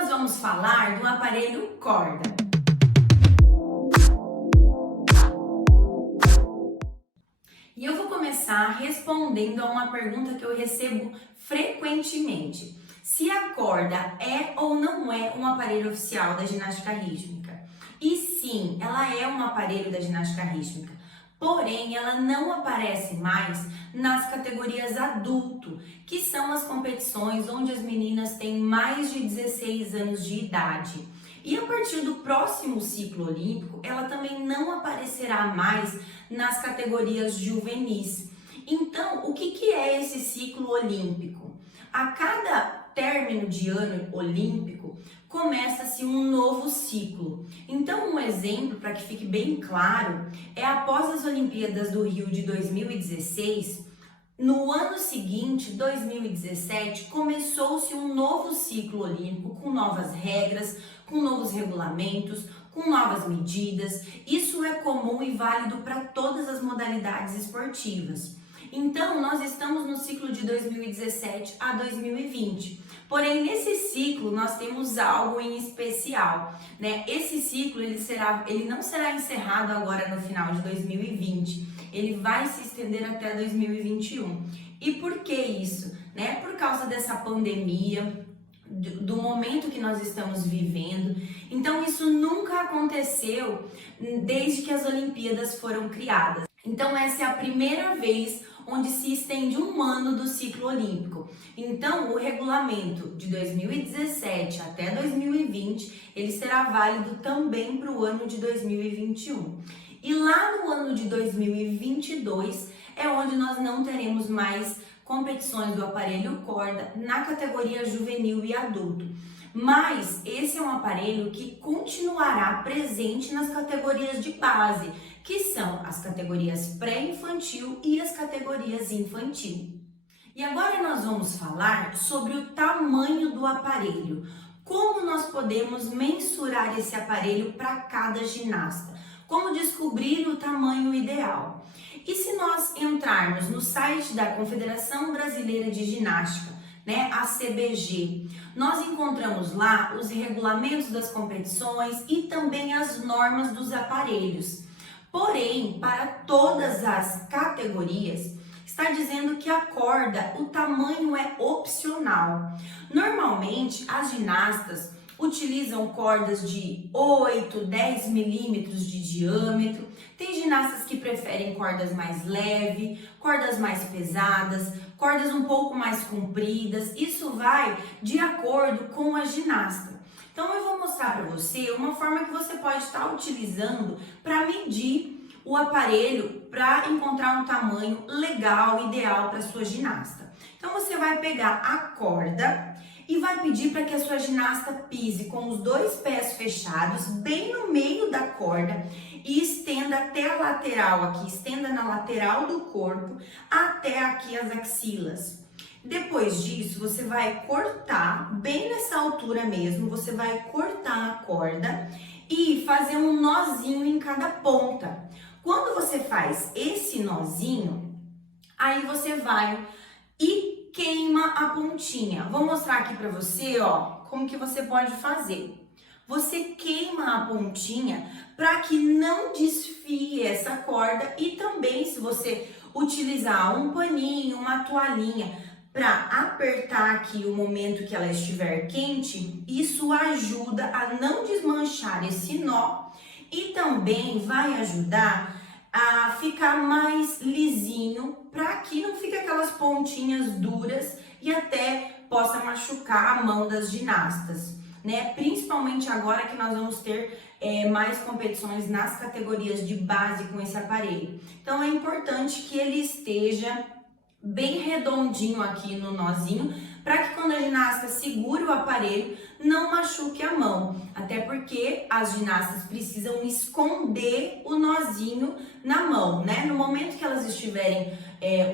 nós vamos falar do aparelho corda. E eu vou começar respondendo a uma pergunta que eu recebo frequentemente. Se a corda é ou não é um aparelho oficial da ginástica rítmica? E sim, ela é um aparelho da ginástica rítmica, porém ela não aparece mais nas categorias adulto, que são as competições onde as meninas têm mais de 16 anos de idade. E a partir do próximo ciclo olímpico, ela também não aparecerá mais nas categorias juvenis. Então, o que é esse ciclo olímpico? A cada término de ano olímpico, começa-se um novo ciclo. Então, um exemplo, para que fique bem claro, é após as Olimpíadas do Rio de 2016, no ano seguinte, 2017, começou-se um novo ciclo olímpico com novas regras, com novos regulamentos, com novas medidas. Isso é comum e válido para todas as modalidades esportivas. Então, nós estamos no ciclo de 2017 a 2020. Porém, nesse ciclo, nós temos algo em especial, né? Esse ciclo, ele não será encerrado agora no final de 2020. Ele vai se estender até 2021. E por que isso? Né? Por causa dessa pandemia, do momento que nós estamos vivendo. Então, isso nunca aconteceu desde que as Olimpíadas foram criadas. Então, essa é a primeira vez onde se estende um ano do ciclo olímpico. Então, o regulamento de 2017 até 2020, ele será válido também para o ano de 2021. E lá no ano de 2022 é onde nós não teremos mais competições do aparelho corda na categoria juvenil e adulto. Mas esse é um aparelho que continuará presente nas categorias de base, que são as categorias pré-infantil e as categorias infantil. E agora nós vamos falar sobre o tamanho do aparelho. Como nós podemos mensurar esse aparelho para cada ginasta? Como descobrir o tamanho ideal? E se nós entrarmos no site da Confederação Brasileira de Ginástica, né, a CBG, nós encontramos lá os regulamentos das competições e também as normas dos aparelhos. Porém, para todas as categorias, está dizendo que a corda, o tamanho é opcional. Normalmente, as ginastas utilizam cordas de 8, 10 milímetros de diâmetro. Tem ginastas que preferem cordas mais leves, cordas mais pesadas, cordas um pouco mais compridas. Isso vai de acordo com a ginasta. Então, eu vou mostrar para você uma forma que você pode estar utilizando para medir o aparelho, para encontrar um tamanho legal, ideal para sua ginasta. Então, você vai pegar a corda e vai pedir para que a sua ginasta pise com os dois pés fechados, bem no meio da corda, e estenda até a lateral aqui, estenda na lateral do corpo, até aqui as axilas. Depois disso, você vai cortar, bem nessa altura mesmo, você vai cortar a corda e fazer um nozinho em cada ponta. Quando você faz esse nozinho, aí você vai e queima a pontinha. Vou mostrar aqui pra você, ó, como que você pode fazer. Você queima a pontinha para que não desfie essa corda e também, se você utilizar um paninho, uma toalhinha para apertar aqui o momento que ela estiver quente, isso ajuda a não desmanchar esse nó e também vai ajudar a ficar mais lisinho, para que não fique aquelas pontinhas duras e até possa machucar a mão das ginastas, né? Principalmente agora que nós vamos ter mais competições nas categorias de base com esse aparelho. Então é importante que ele esteja bem redondinho aqui no nozinho, para que quando a ginasta segura o aparelho, não machuque a mão. Até porque as ginastas precisam esconder o nozinho na mão, né? No momento que elas estiverem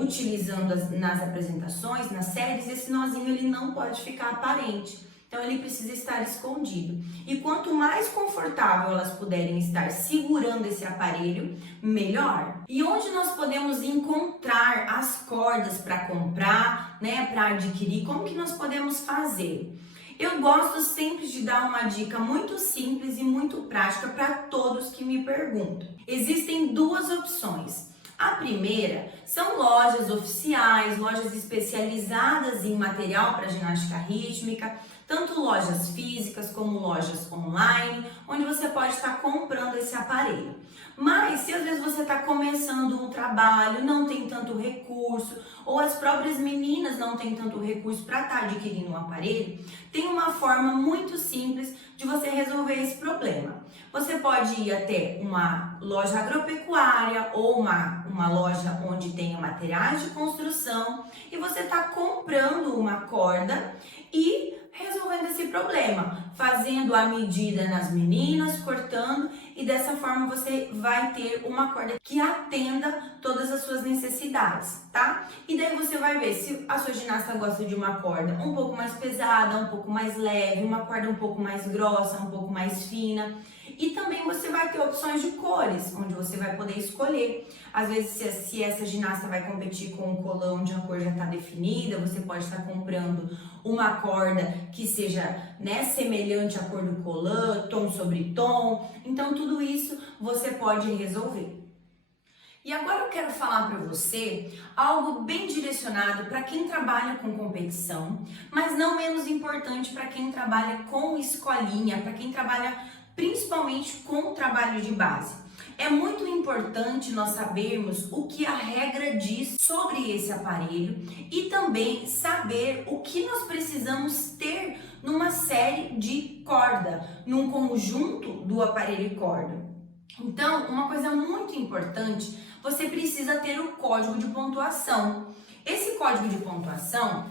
utilizando nas apresentações, nas séries, esse nozinho ele não pode ficar aparente. Então ele precisa estar escondido. E quanto mais confortável elas puderem estar segurando esse aparelho, melhor. E onde nós podemos encontrar as cordas para comprar, né, para adquirir? Como que nós podemos fazer? Eu gosto sempre de dar uma dica muito simples e muito prática para todos que me perguntam. Existem duas opções. A primeira são lojas oficiais, lojas especializadas em material para ginástica rítmica, tanto lojas físicas como lojas online, onde você pode estar comprando esse aparelho. Mas se às vezes você está começando um trabalho, não tem tanto recurso, ou as próprias meninas não têm tanto recurso para estar adquirindo um aparelho, tem uma forma muito simples de você resolver esse problema. Você pode ir até uma loja agropecuária ou uma loja onde tenha materiais de construção e você está comprando uma corda e resolvendo esse problema, fazendo a medida nas meninas, cortando, e dessa forma você vai ter uma corda que atenda todas as suas necessidades, tá? E daí você vai ver se a sua ginasta gosta de uma corda um pouco mais pesada, um pouco mais leve, uma corda um pouco mais grossa, um pouco mais fina. E também você vai ter opções de cores, onde você vai poder escolher. Às vezes, se essa ginasta vai competir com um colã onde a cor já está definida, você pode estar comprando uma corda que seja, né, semelhante à cor do colã, tom sobre tom. Então, tudo isso você pode resolver. E agora eu quero falar para você algo bem direcionado para quem trabalha com competição, mas não menos importante para quem trabalha com escolinha, para quem trabalha principalmente com o trabalho de base. É muito importante nós sabermos o que a regra diz sobre esse aparelho e também saber o que nós precisamos ter numa série de corda, num conjunto do aparelho e corda. Então, uma coisa muito importante, você precisa ter o código de pontuação. Esse código de pontuação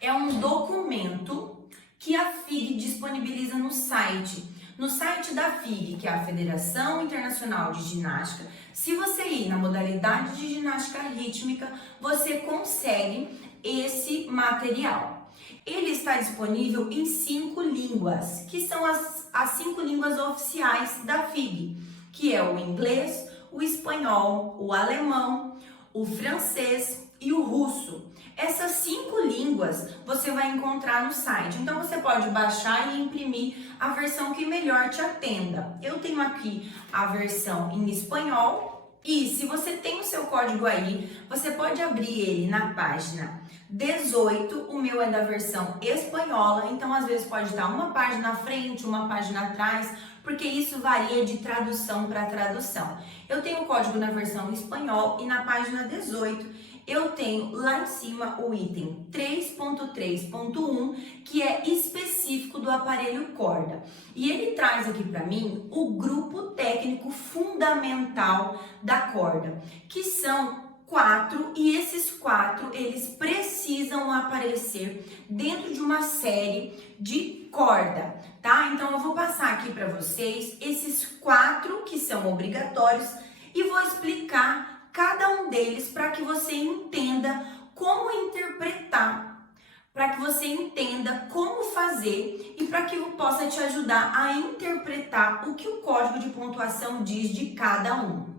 é um documento que a FIG disponibiliza no site. No site da FIG, que é a Federação Internacional de Ginástica, se você ir na modalidade de ginástica rítmica, você consegue esse material. Ele está disponível em 5 línguas, que são as 5 línguas oficiais da FIG, que é o inglês, o espanhol, o alemão, o francês e o russo. Essas 5 línguas você vai encontrar no site, então você pode baixar e imprimir a versão que melhor te atenda. Eu tenho aqui a versão em espanhol e se você tem o seu código aí, você pode abrir ele na página 18, o meu é da versão espanhola, então às vezes pode estar uma página à frente, uma página atrás, porque isso varia de tradução para tradução. Eu tenho o código na versão espanhol e na página 18 eu tenho lá em cima o item 3.3.1, que é específico do aparelho corda. E ele traz aqui para mim o grupo técnico fundamental da corda, que são 4, e esses 4 eles precisam aparecer dentro de uma série de corda, tá? Então eu vou passar aqui para vocês esses 4 que são obrigatórios e vou explicar cada um deles para que você entenda como interpretar, para que você entenda como fazer e para que eu possa te ajudar a interpretar o que o código de pontuação diz de cada um.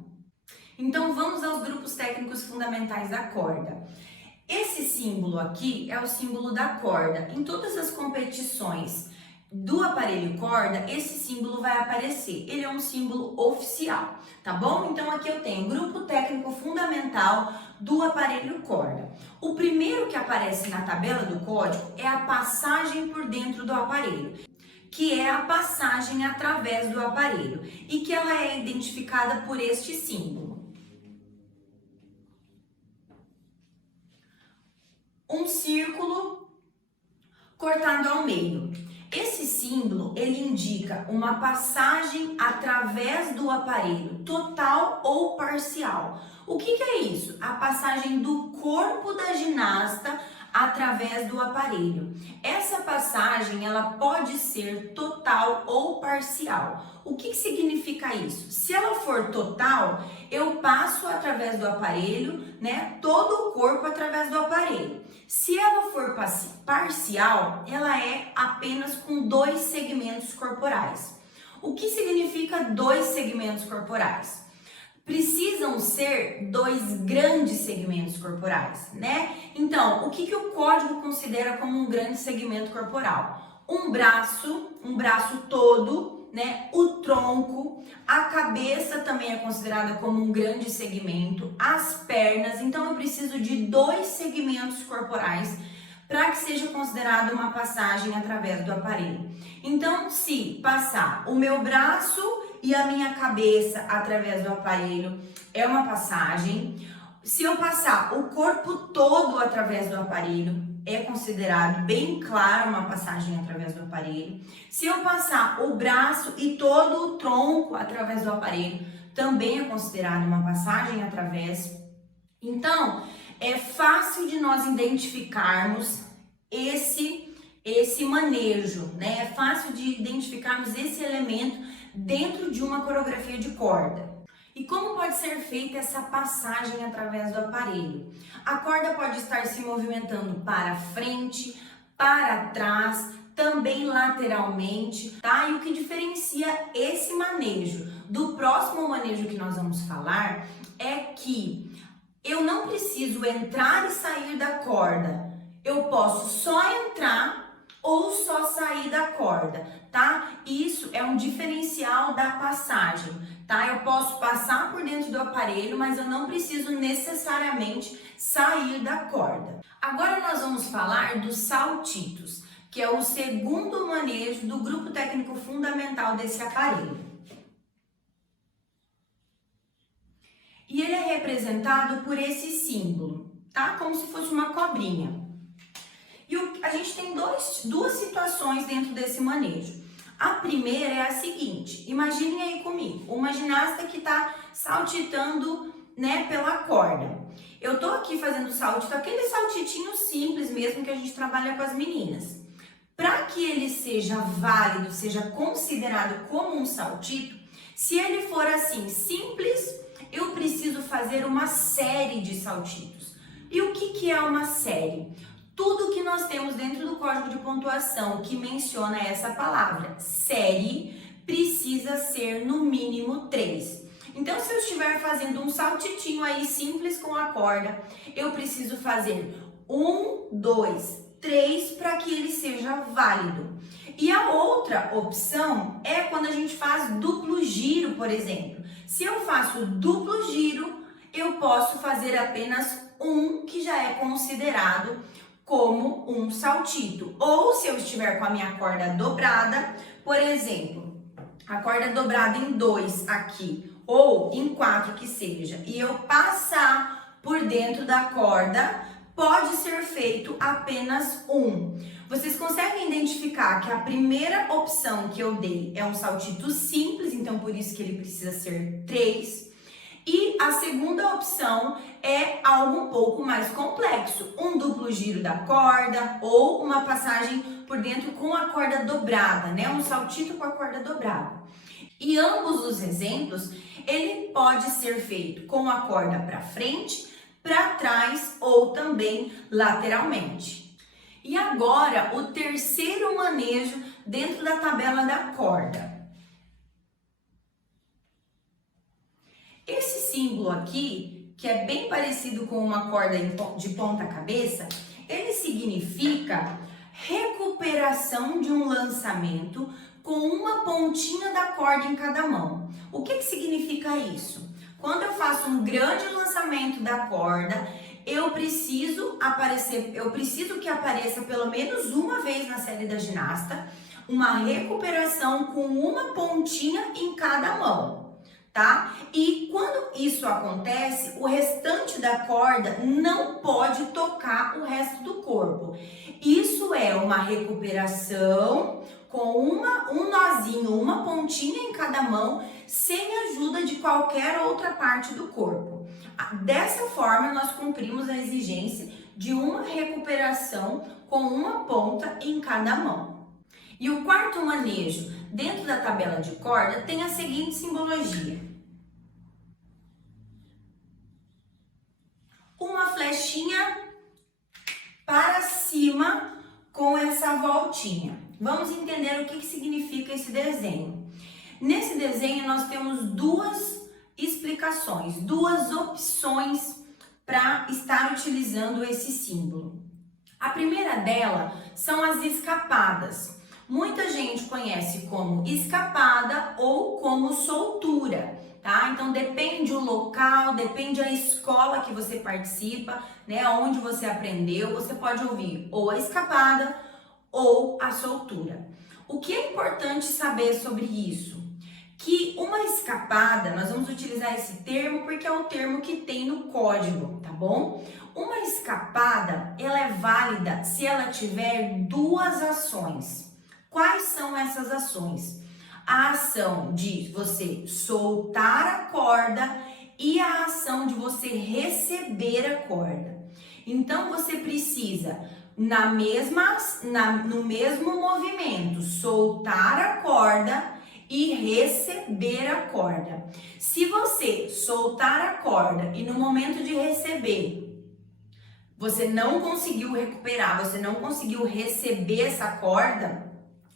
Então vamos aos grupos técnicos fundamentais da corda. Esse símbolo aqui é o símbolo da corda. Em todas as competições do aparelho corda, esse símbolo vai aparecer. Ele é um símbolo oficial, tá bom? Então aqui eu tenho grupo técnico fundamental do aparelho corda. O primeiro que aparece na tabela do código é a passagem por dentro do aparelho, que é a passagem através do aparelho e que ela é identificada por este símbolo. Um círculo cortado ao meio. Esse símbolo, ele indica uma passagem através do aparelho, total ou parcial. O que é isso? A passagem do corpo da ginasta através do aparelho. Essa passagem, ela pode ser total ou parcial. O que significa isso? Se ela for total, eu passo através do aparelho, né, todo o corpo através do aparelho. Se ela for parcial, ela é apenas com 2 segmentos corporais. O que significa 2 segmentos corporais? Precisam ser 2 grandes segmentos corporais, né? Então, o que o código considera como um grande segmento corporal? um braço todo, né? O tronco, a cabeça também é considerada como um grande segmento, as pernas. Então eu preciso de 2 segmentos corporais para que seja considerada uma passagem através do aparelho. Então, se passar o meu braço e a minha cabeça através do aparelho, é uma passagem. Se eu passar o corpo todo através do aparelho, é considerado bem claro uma passagem através do aparelho. Se eu passar o braço e todo o tronco através do aparelho, também é considerado uma passagem através. Então, é fácil de nós identificarmos esse manejo, né? É fácil de identificarmos esse elemento dentro de uma coreografia de corda. E como pode ser feita essa passagem através do aparelho? A corda pode estar se movimentando para frente, para trás, também lateralmente, tá? E o que diferencia esse manejo do próximo manejo que nós vamos falar é que eu não preciso entrar e sair da corda. Eu posso só entrar ou só sair da corda, tá? Isso é um diferencial da passagem, tá? Eu posso passar por dentro do aparelho, mas eu não preciso necessariamente sair da corda. Agora nós vamos falar dos saltitos, que é o segundo manejo do grupo técnico fundamental desse aparelho. E ele é representado por esse símbolo, tá? Como se fosse uma cobrinha. E a gente tem duas situações dentro desse manejo. A primeira é a seguinte: imaginem aí comigo, uma ginasta que está saltitando, né, pela corda. Eu tô aqui fazendo saltito, aquele saltitinho simples mesmo que a gente trabalha com as meninas. Para que ele seja válido, seja considerado como um saltito, se ele for assim simples, eu preciso fazer uma série de saltitos. E o que é uma série? Tudo que nós temos dentro do código de pontuação que menciona essa palavra, série, precisa ser no mínimo 3. Então, se eu estiver fazendo um saltitinho aí simples com a corda, eu preciso fazer 1, 2, 3 para que ele seja válido. E a outra opção é quando a gente faz duplo giro, por exemplo. Se eu faço duplo giro, eu posso fazer apenas um, que já é considerado como um saltito. Ou se eu estiver com a minha corda dobrada, por exemplo, a corda dobrada em 2 aqui, ou em 4 que seja, e eu passar por dentro da corda, pode ser feito apenas um. Vocês conseguem identificar que a primeira opção que eu dei é um saltito simples, então por isso que ele precisa ser 3. E a segunda opção é algo um pouco mais complexo, um duplo giro da corda ou uma passagem por dentro com a corda dobrada, né? Um saltito com a corda dobrada. E ambos os exemplos, ele pode ser feito com a corda para frente, para trás ou também lateralmente. E agora, o terceiro manejo dentro da tabela da corda. Esse símbolo aqui, que é bem parecido com uma corda de ponta cabeça, ele significa recuperação de um lançamento com uma pontinha da corda em cada mão. O que significa isso? Quando eu faço um grande lançamento da corda, eu preciso que apareça pelo menos uma vez na série da ginasta, uma recuperação com uma pontinha em cada mão. Tá? E quando isso acontece, o restante da corda não pode tocar o resto do corpo. Isso é uma recuperação com um nozinho, uma pontinha em cada mão, sem ajuda de qualquer outra parte do corpo. Dessa forma, nós cumprimos a exigência de uma recuperação com uma ponta em cada mão. E o quarto manejo dentro da tabela de corda tem a seguinte simbologia: uma flechinha para cima com essa voltinha. Vamos entender o que significa esse desenho. Nesse desenho nós temos duas explicações, duas opções para estar utilizando esse símbolo. A primeira dela são as escapadas. Muita gente conhece como escapada ou como soltura, tá? Então depende o local, depende a escola que você participa, né? Onde você aprendeu, você pode ouvir ou a escapada ou a soltura. O que é importante saber sobre isso? Que uma escapada, nós vamos utilizar esse termo porque é o termo que tem no código, tá bom? Uma escapada, ela é válida se ela tiver duas ações. Quais são essas ações? A ação de você soltar a corda e a ação de você receber a corda. Então você precisa no mesmo movimento soltar a corda e receber a corda. Se você soltar a corda e no momento de receber você não conseguiu recuperar, você não conseguiu receber essa corda,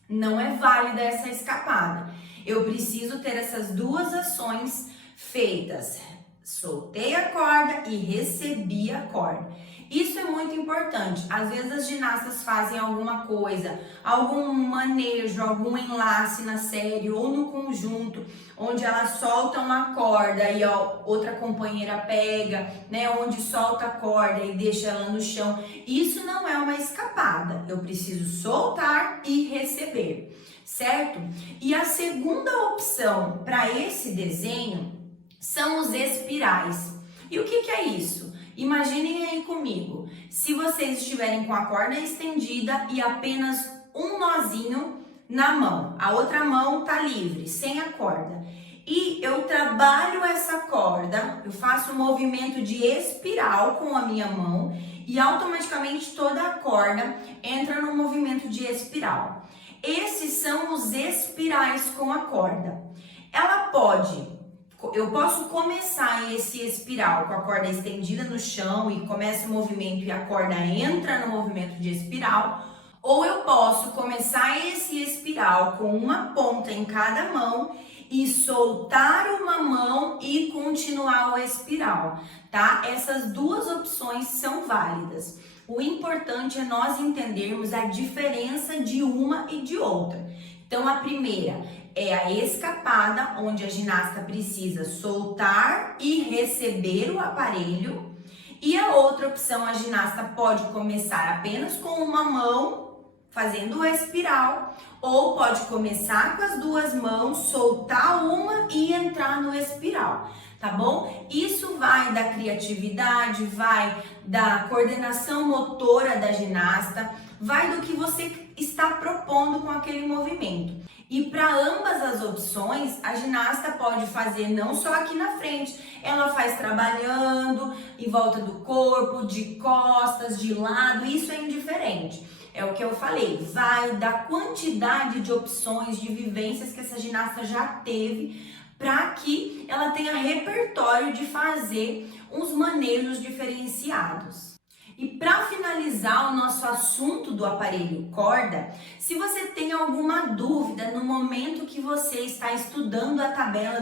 não é válida essa escapada. Eu preciso ter essas duas ações feitas. Soltei a corda e recebi a corda. Isso é muito importante. Às vezes as ginastas fazem alguma coisa, algum manejo, algum enlace na série ou no conjunto, onde elas soltam a corda e a outra companheira pega, né? Onde solta a corda e deixa ela no chão. Isso não é uma escapada. Eu preciso soltar e receber, certo? E a segunda opção para esse desenho são os espirais. E o que é isso? Imaginem aí comigo, se vocês estiverem com a corda estendida e apenas um nozinho na mão, a outra mão tá livre, sem a corda. E eu trabalho essa corda, eu faço um movimento de espiral com a minha mão e automaticamente toda a corda entra no movimento de espiral. Esses são os espirais com a corda. Eu posso começar esse espiral com a corda estendida no chão e começa o movimento e a corda entra no movimento de espiral, ou eu posso começar esse espiral com uma ponta em cada mão e soltar uma mão e continuar o espiral, tá? Essas duas opções são válidas. O importante é nós entendermos a diferença de uma e de outra. Então, a primeira é a escapada, onde a ginasta precisa soltar e receber o aparelho. E a outra opção, a ginasta pode começar apenas com uma mão, fazendo o espiral, ou pode começar com as duas mãos, soltar uma e entrar no espiral, tá bom? Isso vai da criatividade, vai da coordenação motora da ginasta, vai do que você está propondo com aquele movimento. E para ambas as opções, a ginasta pode fazer não só aqui na frente, ela faz trabalhando em volta do corpo, de costas, de lado, isso é indiferente. É o que eu falei, vai da quantidade de opções, de vivências que essa ginasta já teve para que ela tenha repertório de fazer uns manejos diferenciados. E para finalizar o nosso assunto do aparelho corda, se você tem alguma dúvida no momento que você está estudando a tabela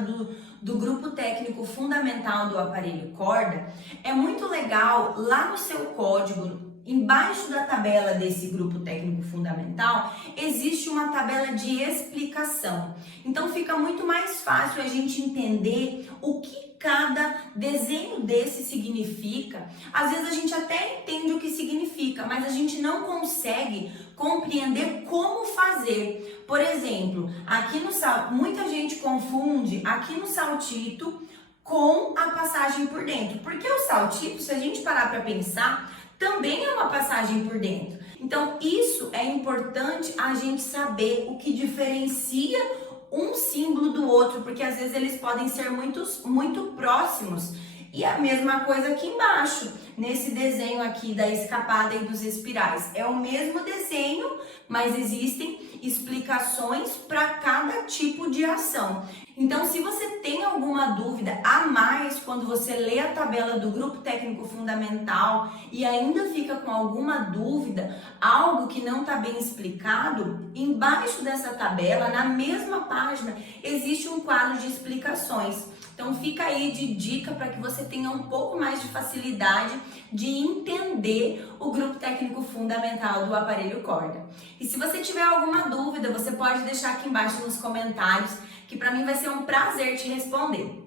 do grupo técnico fundamental do aparelho corda, é muito legal lá no seu código, embaixo da tabela desse grupo técnico fundamental, existe uma tabela de explicação. Então fica muito mais fácil a gente entender o que cada desenho desse significa. Às vezes a gente até entende o que significa, mas a gente não consegue compreender como fazer. Por exemplo, aqui no muita gente confunde aqui no saltito com a passagem por dentro, porque o saltito, se a gente parar para pensar, também é uma passagem por dentro. Então, isso é importante a gente saber o que diferencia um símbolo do outro, porque às vezes eles podem ser muito próximos. E a mesma coisa aqui embaixo, nesse desenho aqui da escapada e dos espirais. É o mesmo desenho, mas existem explicações para cada tipo de ação. Então, se você tem alguma dúvida a mais quando você lê a tabela do grupo técnico fundamental e ainda fica com alguma dúvida, algo que não está bem explicado, embaixo dessa tabela, na mesma página, existe um quadro de explicações. Então fica aí de dica para que você tenha um pouco mais de facilidade de entender o grupo técnico fundamental do aparelho corda. E se você tiver alguma dúvida, você pode deixar aqui embaixo nos comentários, que para mim vai ser um prazer te responder.